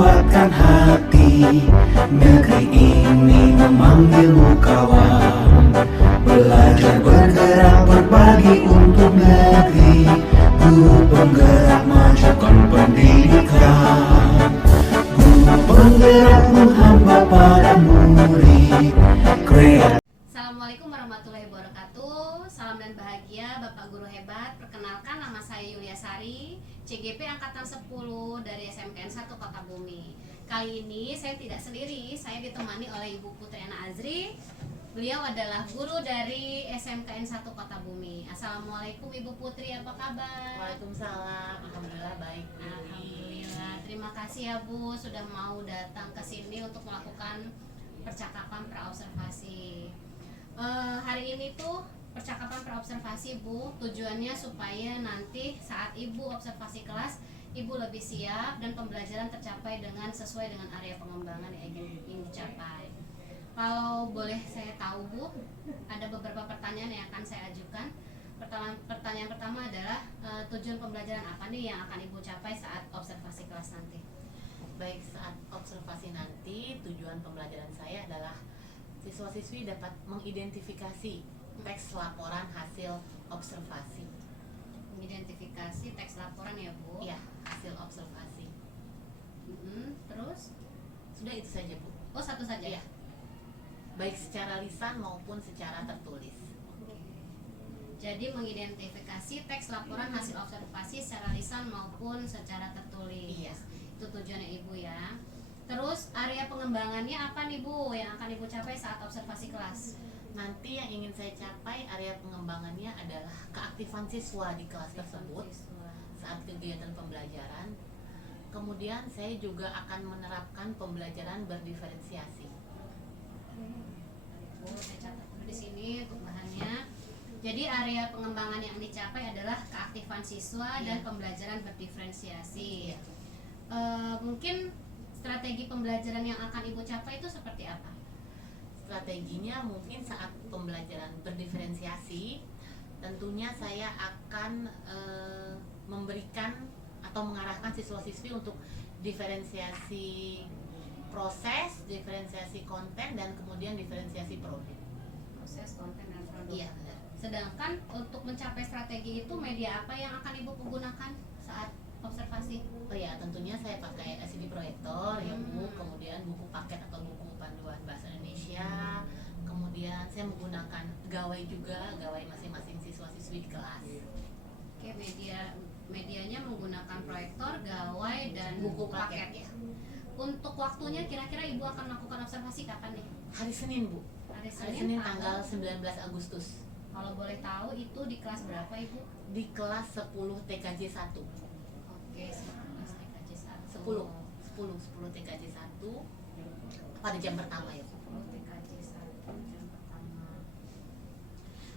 kuatkan hati. Negeri ini memanggilmu kawan. Belajar bergerak berbagi untuk negeri. Guru penggerak majukan pendidikan. Guru penggerak menghamba para murid. Assalamualaikum warahmatullahi wabarakatuh. Salam dan bahagia Bapak Guru hebat. Perkenalkan, nama saya Yulia Sari, CGP Angkatan 10 dari SMKN 1 Kota Bumi. Kali ini saya tidak sendiri, saya ditemani oleh Ibu Putri Ana Azri. Beliau adalah guru dari SMKN 1 Kota Bumi. Assalamualaikum Ibu Putri, apa kabar? Waalaikumsalam, alhamdulillah baik. Alhamdulillah, terima kasih ya Bu sudah mau datang ke sini untuk melakukan percakapan praobservasi. Hari ini tuh percakapan praobservasi Bu, tujuannya supaya nanti saat Ibu observasi kelas, Ibu lebih siap dan pembelajaran tercapai dengan sesuai dengan area pengembangan yang ingin dicapai. Kalau boleh saya tahu Bu, ada beberapa pertanyaan yang akan saya ajukan. Pertanyaan pertama adalah tujuan pembelajaran apa nih yang akan Ibu capai saat observasi kelas nanti? Baik, saat observasi nanti tujuan pembelajaran saya adalah siswa-siswi dapat mengidentifikasi teks laporan hasil observasi. Mengidentifikasi teks laporan ya Bu? Ya, hasil observasi. Terus? Sudah itu saja Bu. Oh, satu saja ya? Baik secara lisan maupun secara tertulis. Jadi mengidentifikasi teks laporan hasil observasi secara lisan maupun secara tertulis. Iya. Itu tujuannya Ibu ya. Terus area pengembangannya apa nih Bu yang akan Ibu capai saat observasi kelas? Nanti yang ingin saya capai area pengembangannya adalah keaktifan siswa di kelas tersebut saat kegiatan pembelajaran. Kemudian saya juga akan menerapkan pembelajaran berdiferensiasi. Bu, saya catat dulu di sini untuk bahannya. Jadi area pengembangan yang dicapai adalah keaktifan siswa dan pembelajaran berdiferensiasi. Mungkin strategi pembelajaran yang akan Ibu capai itu seperti apa? Strateginya mungkin saat pembelajaran berdiferensiasi, tentunya saya akan memberikan atau mengarahkan siswa-siswi untuk diferensiasi proses, diferensiasi konten, dan kemudian diferensiasi produk. Proses, konten, dan produk. Iya, benar. Sedangkan untuk mencapai strategi itu media apa yang akan Ibu gunakan saat observasi? Oh ya, tentunya saya pakai LCD proyektor ya Bu, kemudian buku paket atau buku panduan bahasa Indonesia, kemudian saya menggunakan gawai juga, gawai masing-masing siswa-siswi di kelas. Oke, medianya menggunakan proyektor, gawai, dan buku paket ya. Untuk waktunya kira-kira Ibu akan melakukan observasi kapan nih? Hari Senin Bu. Hari Senin tanggal 19 Agustus. Kalau boleh tahu itu di kelas berapa Ibu? Di kelas 10 TKJ 1. Oke, 11 TKJ 1. 10 TKJ 1 pada jam pertama ya. 10 TKJ 1 jam pertama.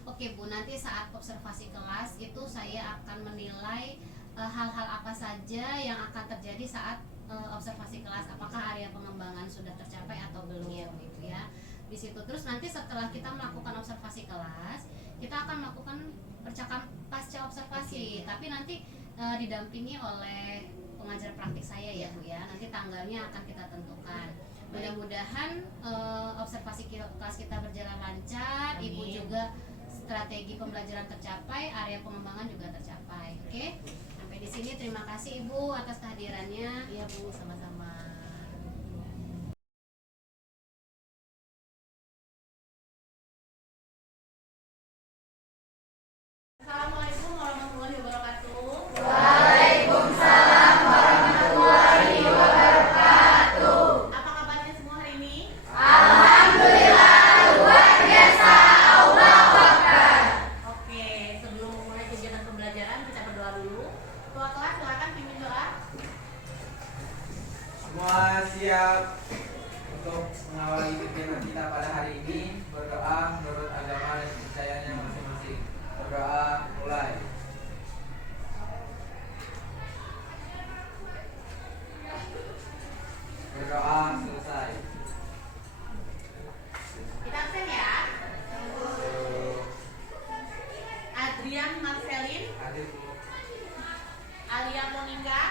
Oke Bu, nanti saat observasi kelas itu saya akan menilai hal-hal apa saja yang akan terjadi saat observasi kelas, apakah area pengembangan sudah tercapai atau belum gitu ya. Di situ terus nanti setelah kita melakukan observasi kelas, kita akan melakukan percakapan pasca observasi, tapi nanti didampingi oleh pengajar praktik saya ya Bu ya. Nanti tanggalnya akan kita tentukan. Mudah-mudahan observasi kelas kita berjalan lancar. Amin. Ibu juga strategi pembelajaran tercapai, area pengembangan juga tercapai. Oke? Sampai di sini terima kasih Ibu atas kehadirannya. Iya Bu, sama-sama. Assalamualaikum warahmatullahi wabarakatuh. Waalaikumsalam warahmatullahi wabarakatuh. Apa kabarnya semua hari ini? Alhamdulillah luar biasa. Allahu Akbar. Oke, sebelum memulai kegiatan pembelajaran kita berdoa dulu. Ketua kelas silakan pimpin doa. Semua siap untuk mengawali kegiatan kita pada hari ini. Berdoa menurut agama dan kepercayaannya masing-masing. Berdoa mulai. Berdoa selesai. Kita absen ya. Adrian Marcelin, Hadir Bu. Alia Monika,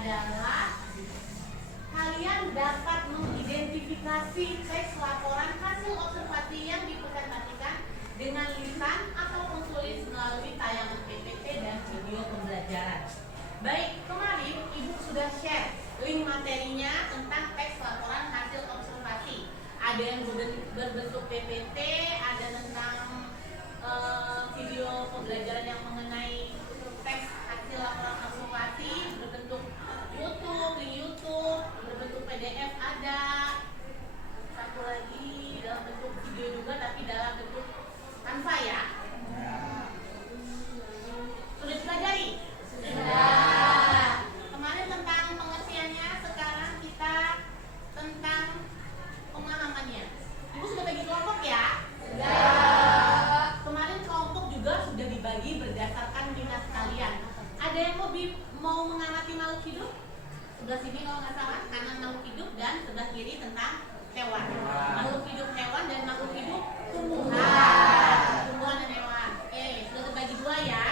adalah kalian dapat mengidentifikasi teks laporan hasil observasi yang dipresentasikan dengan lisan atau tulis melalui tayangan PPT dan video pembelajaran. Baik, kemarin Ibu sudah share link materinya tentang teks laporan hasil observasi. Ada yang berbentuk PPT, ada tentang video pembelajaran yang mengenai teks hasil laporan observasi berbentuk YouTube, link YouTube, berbentuk PDF ada. Satu lagi dalam bentuk video juga tapi dalam bentuk Canva ya. Sudah dipelajari? Sudah. Kemarin tentang pengertiannya, sekarang kita tentang pemahamannya. Ibu sudah bagi kelompok ya? Sudah. Kemarin kelompok juga sudah dibagi berdasarkan minat kalian. Ada yang mau mengamati makhluk hidup? Sebelah sini kalau nggak salah, kanan makhluk hidup dan sebelah kiri tentang hewan. Makhluk hidup hewan dan makhluk hidup tumbuhan. Tumbuhan dan hewan. Oke, sudah terbagi dua ya.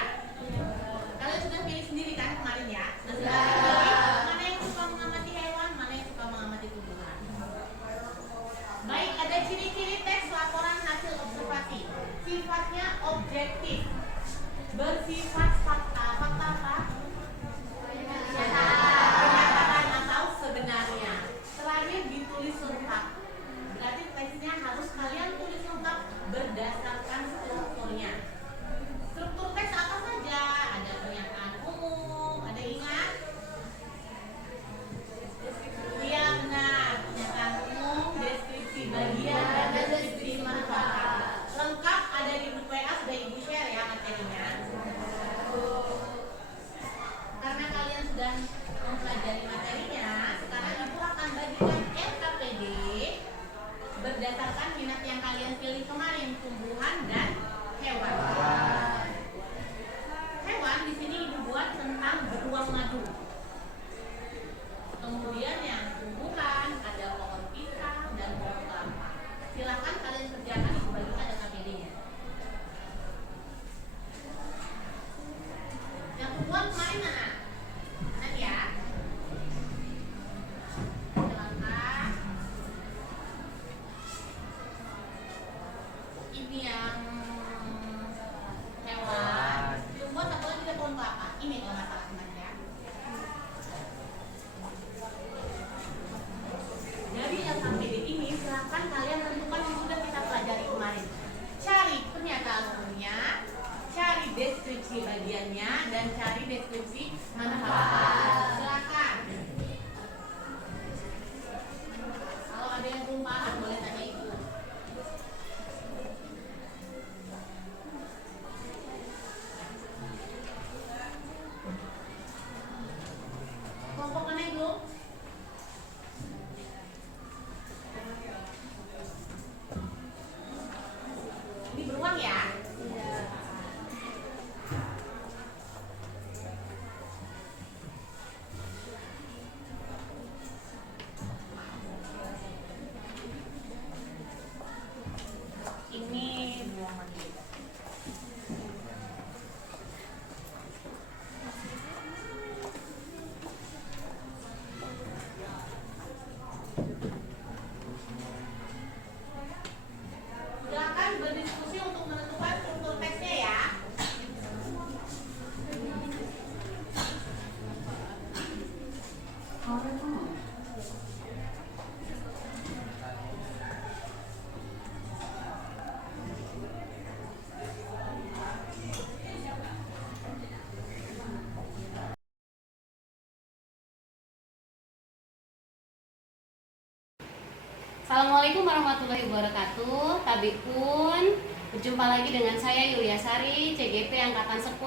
Kalian sudah pilih sendiri kan kemarin ya? Sudah pilih mana yang suka mengamati hewan, mana yang suka mengamati tumbuhan. Baik, ada ciri-ciri teks laporan hasil observasi. Sifatnya objektif, bersifat fakta. Fakta apa? Kenyataan atau sebenarnya. Terakhir ditulis lengkap. Berarti teksnya harus kalian tulis lengkap berdasarkan strukturnya. Struktur teks apa saja? Ada pernyataan umum, ada ingat? Iya benar, pernyataan umum, deskripsi bagian, dan deskripsi manfaat. Lengkap ada di grup WA, sudah Ibu share ya materinya. Karena kalian sudah mempelajari materinya, sekarang Ibu akan bagikan RKPD berdasarkan minat yang kalian pilih kemarin, tumbuhan dan hewan. Hewan di sini Ibu buat tentang beruang madu. Kemudian yang tumbuhan ada pohon pisang dan pohon kelapa. Silakan kalian kerjakan, Ibu bagikan RKPD-nya. Yang tumbuhan kemarin mana? Ingat ya. Silakan. Ini yang hewan. Tumbuhan satu lagi ada pohon kelapa. Ini kalau nggak salah teman ya. Dari LKPD ini silakan kalian tentukan yang sudah kita pelajari kemarin. Cari pernyataan umumnya, cari deskripsi bagiannya, dan cari deskripsi manfaat. Silakan. Kalau ada yang belum paham boleh tanya Ibu. Kelompok mana yang belum? Ini beruang ya? Ini beruang madu. Silakan berdiskusi untuk menentukan struktur teksnya ya. Assalamualaikum warahmatullahi wabarakatuh. Tabipun, berjumpa lagi dengan saya Yulia Sari, CGP Angkatan 10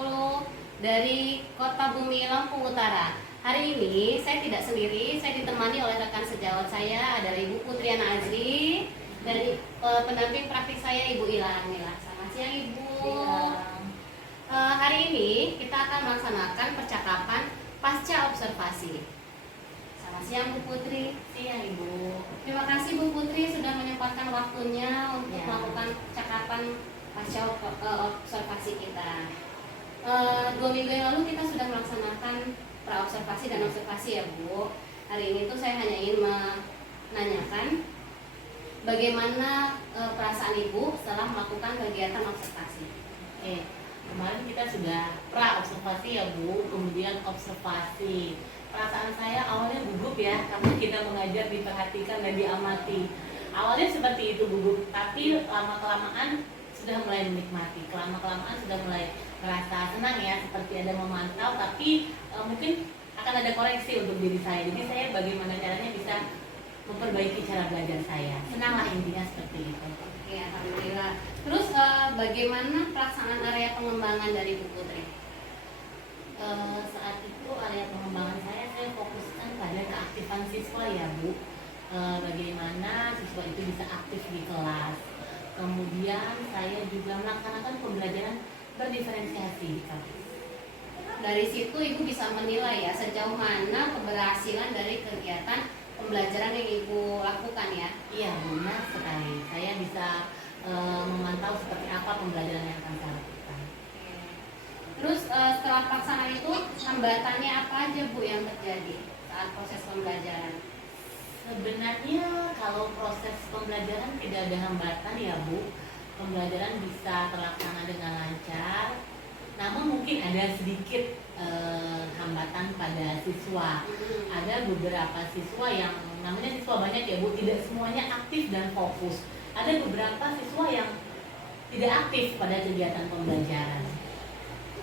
dari Kota Bumi, Lampung Utara. Hari ini saya tidak sendiri, saya ditemani oleh rekan sejawat saya, adalah Ibu Putriana Azri, dari pendamping praktik saya Ibu Ilang. Selamat siang Ibu. Hari ini kita akan melaksanakan percakapan pasca observasi. Selamat siang Bu Putri. Iya Ibu. Terima kasih Bu Putri sudah menyempatkan waktunya untuk melakukan percakapan pasca observasi kita. 2 minggu yang lalu kita sudah melaksanakan praobservasi dan observasi ya Bu. Hari ini tuh saya hanya ingin menanyakan bagaimana perasaan Ibu setelah melakukan kegiatan observasi. Oke, kemarin kita sudah pra-observasi ya Bu, kemudian observasi. Perasaan saya awalnya gugup ya, karena kita mengajar diperhatikan dan diamati. Awalnya seperti itu gugup, tapi lama-kelamaan sudah mulai menikmati. Lama-kelamaan sudah mulai merasa senang ya, seperti ada memantau, tapi mungkin akan ada koreksi untuk diri saya. Jadi saya bagaimana caranya bisa memperbaiki cara belajar saya. Senanglah intinya seperti itu. Oke, alhamdulillah. Terus bagaimana pelaksanaan area pengembangan dari Bu Putri? Saat itu area pengembangan saya fokuskan pada keaktifan siswa ya Bu. Bagaimana siswa itu bisa aktif di kelas. Kemudian saya juga melaksanakan pembelajaran berdiferensiasi di kelas. Dari situ Ibu bisa menilai ya sejauh mana keberhasilan dari kegiatan pembelajaran yang Ibu lakukan ya. Iya benar sekali. Saya bisa memantau seperti apa pembelajaran yang akan saya lakukan. Terus setelah pelaksanaan itu hambatannya apa aja Bu yang terjadi saat proses pembelajaran? Sebenarnya kalau proses pembelajaran tidak ada hambatan ya Bu. Pembelajaran bisa terlaksana dengan lancar. Namun mungkin ada sedikit hambatan pada siswa. Ada beberapa siswa yang namanya siswa banyak ya Bu, tidak semuanya aktif dan fokus. Ada beberapa siswa yang tidak aktif pada kegiatan pembelajaran.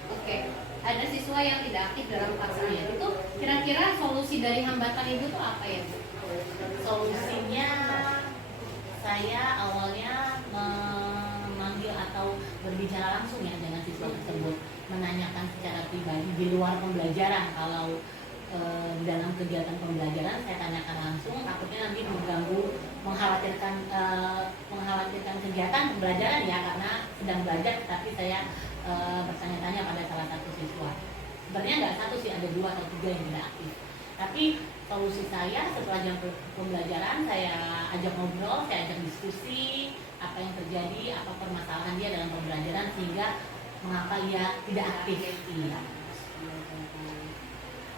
Oke, ada siswa yang tidak aktif dalam pelaksanaan itu. Kira-kira solusi dari hambatan itu tuh apa ya Bu? Solusinya saya awalnya memanggil atau berbicara langsung ya dengan siswa tersebut, menanyakan secara pribadi di luar pembelajaran. Kalau dalam kegiatan pembelajaran saya tanyakan langsung, takutnya nanti mengganggu, mengkhawatirkan kegiatan pembelajaran ya, karena sedang belajar tapi saya bertanya-tanya pada salah satu siswa. Sebenarnya nggak satu sih, ada 2 atau 3 yang tidak aktif. Tapi solusi saya setelah jam pembelajaran saya ajak ngobrol, saya ajak diskusi apa yang terjadi, apa permasalahan dia dalam pembelajaran sehingga mengapa ia tidak aktif. Iya.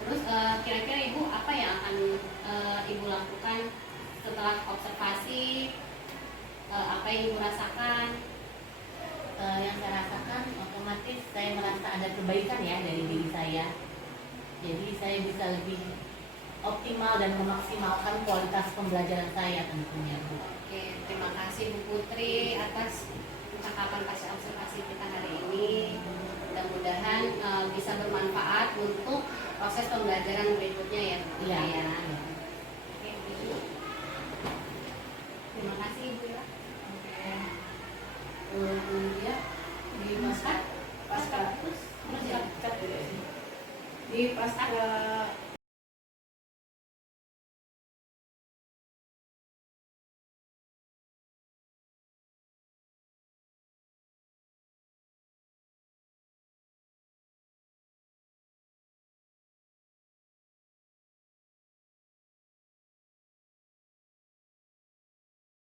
Terus kira-kira Ibu apa yang akan Ibu lakukan setelah observasi? Apa yang Ibu rasakan? Yang saya rasakan otomatis saya merasa ada perbaikan ya dari diri saya. Jadi saya bisa lebih optimal dan memaksimalkan kualitas pembelajaran saya tentunya Bu. Oke, terima kasih Bu Putri atas percakapan pasca observasi kita hari ini. Mudah-mudahan bisa bermanfaat untuk proses pembelajaran berikutnya ya Bu. Iya. Ya. Oke, Bu. Terima kasih Ibu ya. Kemudian di pasca di pasca